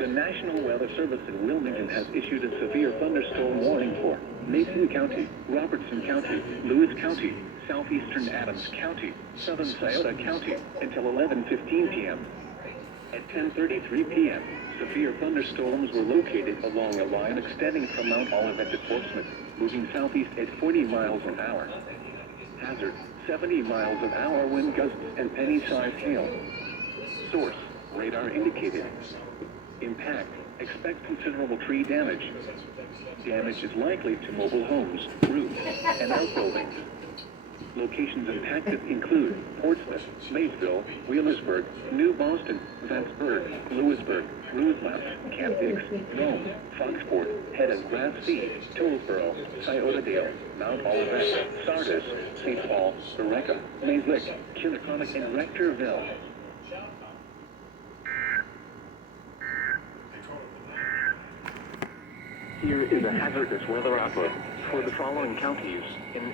The National Weather Service in Wilmington has issued a severe thunderstorm warning for Mason County, Robertson County, Lewis County, southeastern Adams County, southern Scioto County until 11:15 p.m. At 10:33 p.m., severe thunderstorms were located along a line extending from Mount Olivet to Portsmouth, moving southeast at 40 miles an hour. Hazard, 70 miles an hour wind gusts and penny-sized hail. Source, radar indicated. Impact, expect considerable tree damage. Damage is likely to mobile homes, roofs, and outbuildings. Locations impacted include Portsmouth, Maysville, Wheelersburg, New Boston, Vancouver, Lewisburg, Roosevelt, Camp Dix, Rome, Foxport, Head and Grass Seed, Tollsboro, Sciotadale, Mount Olivet, Sardis, St. Paul, Eureka, Mayslick, Killiconic, and Rectorville. Here is a hazardous weather outlook for the following counties in